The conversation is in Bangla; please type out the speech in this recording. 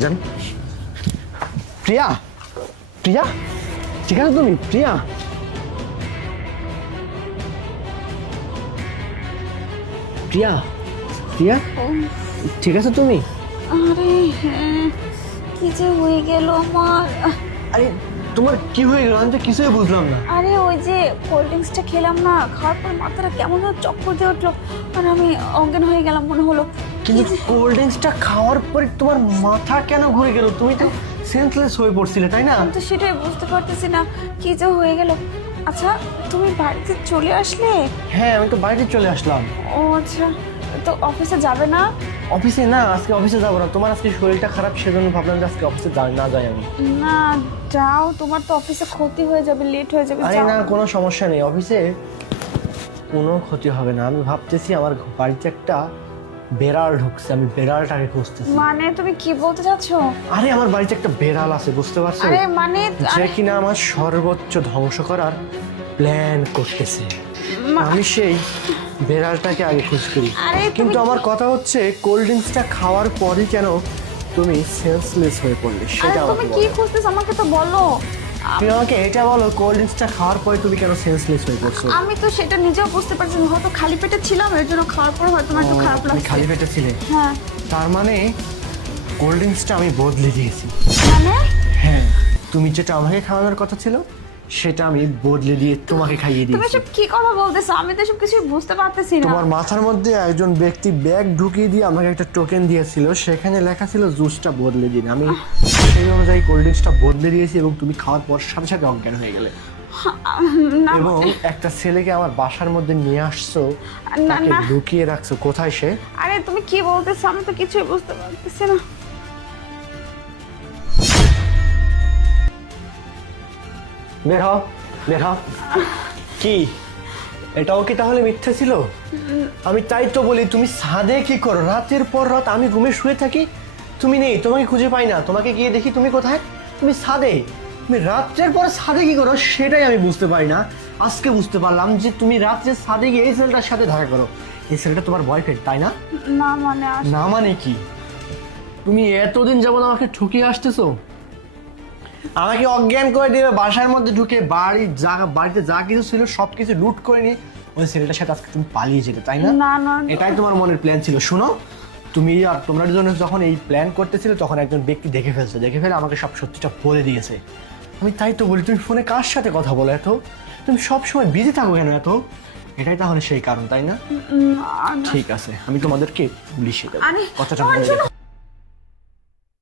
জান প্রিয়া, প্রিয়া ঠিক আছে তুমি? প্রিয়া, প্রিয়া, প্রিয়া ঠিক আছে তুমি? আরে হ্যাঁ, কি যে হয়ে গেল আমার। আরে তোমার কি হয়ে গেল? আমি তো কিছুই বুঝলাম না। আরে ওই যে কোল্ড ড্রিঙ্কসটা খেলাম না, খাওয়ার পর মাথাটা কেমন যেন চক্কর দিয়ে উঠলো, আর আমি অজ্ঞান হয়ে গেলাম মনে হলো। কিন্তু কোল্ড ড্রিঙ্কসটা খাওয়ার পরে তোমার মাথা কেন ঘুরে গেল? তুমি তো সেন্সলেস হয়ে পড়ছিলে, তাই না? আমি তো সেটাই বুঝতে পারতেছি না কি যে হয়ে গেল। আচ্ছা, তুমি বাড়িতে চলে আসলে? হ্যাঁ, আমি তো বাইরে চলে আসলাম। ও আচ্ছা, তো অফিসে যাবে না? অফিসে না, আজকে অফিসে যাবো না। তোমার আজকে শরীরটা খারাপ, সেজন্য ভাবলাম যে আজকে অফিসে না যাই আমি। না যাও, তোমার তো অফিসে ক্ষতি হয়ে যাবে, লেট হয়ে যাবে। আরে যাও। না, কোনো সমস্যা নেই, অফিসে কোনো ক্ষতি হবে না। আমি ভাবতেছি আমার বাড়িতে একটা বেড়াল ঢুকছে, আমি বেড়ালটাকে খুঁজতেছি। মানে তুমি কি বলতে চাচ্ছ? আরে আমার বাড়িতে একটা বেড়াল আছে, বুঝতে পারছো? আরে মানে যে কিনা আমার সর্বোচ্চ ধ্বংস করার প্ল্যান করতেছে। আমি সেই বেড়ালটাকে আগে খোঁজ করি। আরে তুমি- কিন্তু আমার কথা হচ্ছে, কোল্ড ড্রিঙ্কসটা খাওয়ার পরই কেন তুমি সেন্সলেস হয়ে পড়লে, আরে সেটা তুমি আমাকে কি বলো। খুঁজতেছ আমাকে তো বলো। তুমি আমাকে এটা বলো, কোল্ড ড্রিঙ্কসটা খাওয়ার পরে তুমি কেন সেন্সলেস হয়ে পড়ছো? আমি তো সেটা নিজেও বুঝতে পারছি না, হয়তো খালি পেটে ছিলাম, এর জন্য খাওয়ার পর হয়তো আমার একটু খারাপ তুমি লাগছে। খালি পেটে ছিলে? হ্যাঁ। তার মানে কোল্ড ড্রিঙ্কসটা আমি বদলে দিয়েছি। মানে হ্যাঁ, তুমি যেটা আমাকে খাওয়ানোর কথা ছিল সেটা আমি বদলে দিয়ে তোমাকে খাইয়ে তুমি দিয়েছি। সব কি কথা বলতেছো? আমি তো সব কিছু বুঝতে পারতেছি না। তোমার মাথার মধ্যে একজন ব্যক্তি ব্যাগ ঢুকিয়ে দিয়ে আমাকে একটা টোকেন দিয়েছিল, সেখানে লেখা ছিল জুসটা বদলে দিন। আমি সেই অনুযায়ী কোল্ড ড্রিঙ্কসটা বদলে দিয়েছি এবং তুমি খাওয়ার পর সাথে সাথে অজ্ঞান হয়ে গেলে। না এবং একটা ছেলেকে আমার বাসার মধ্যে নিয়ে আসছো, না তাকে না, লুকিয়ে রাখছো। কোথায় সে? আরে তুমি কি বলতেছো? আমি তো কিছুই বুঝতে পারতেছি না। বের হও, বের হও। কি এটাও কি তাহলে মিথ্যে ছিল? আমি তাই তো বলি, তুমি ছাদে কি করো? রাতের পর রাত আমি ঘুমে শুয়ে থাকি, তুমি নেই, তোমাকে খুঁজে পাই না। তোমাকে গিয়ে দেখি তুমি কোথায়? তুমি ছাদে। তুমি রাত্রের পর ছাদে কি করো সেটাই আমি বুঝতে পারি না। আজকে বুঝতে পারলাম যে তুমি রাত্রে ছাদে গিয়ে এই ছেলেটার সাথে দেখা করো। এই ছেলেটা তোমার বয়ফ্রেন্ড, তাই না? না মানে না মানে কি? তুমি এতদিন যাবত আমাকে ঠকিয়ে আসতেছো, আমাকে অজ্ঞান করে দিয়ে বাসার মধ্যে ঢুকে বাড়িতে যা কিছু ছিল সবকিছু লুট করে নিয়ে ওই ছেলেটার সাথে আজকে তুমি পালিয়ে যেতে, তাই না? না না এটাই তোমার মনের প্ল্যান ছিল। শোনো, তুমি আর তোমরা দুজনে যখন এই প্ল্যান করতেছিলে তখন একজন ব্যক্তি দেখে ফেলে আমাকে সব সত্যিটা বলে দিয়েছে। আমি তাই তো বলি, তুমি ফোনে কার সাথে কথা বলো এত? তুমি সব সময় বিজি থাকো কেন এত? এটাই তাহলে সেই কারণ, তাই না? ঠিক আছে, আমি তোমাদেরকে পুলিশে দেবো। আরে কথাটা আমার মনে শোনো। রেখো।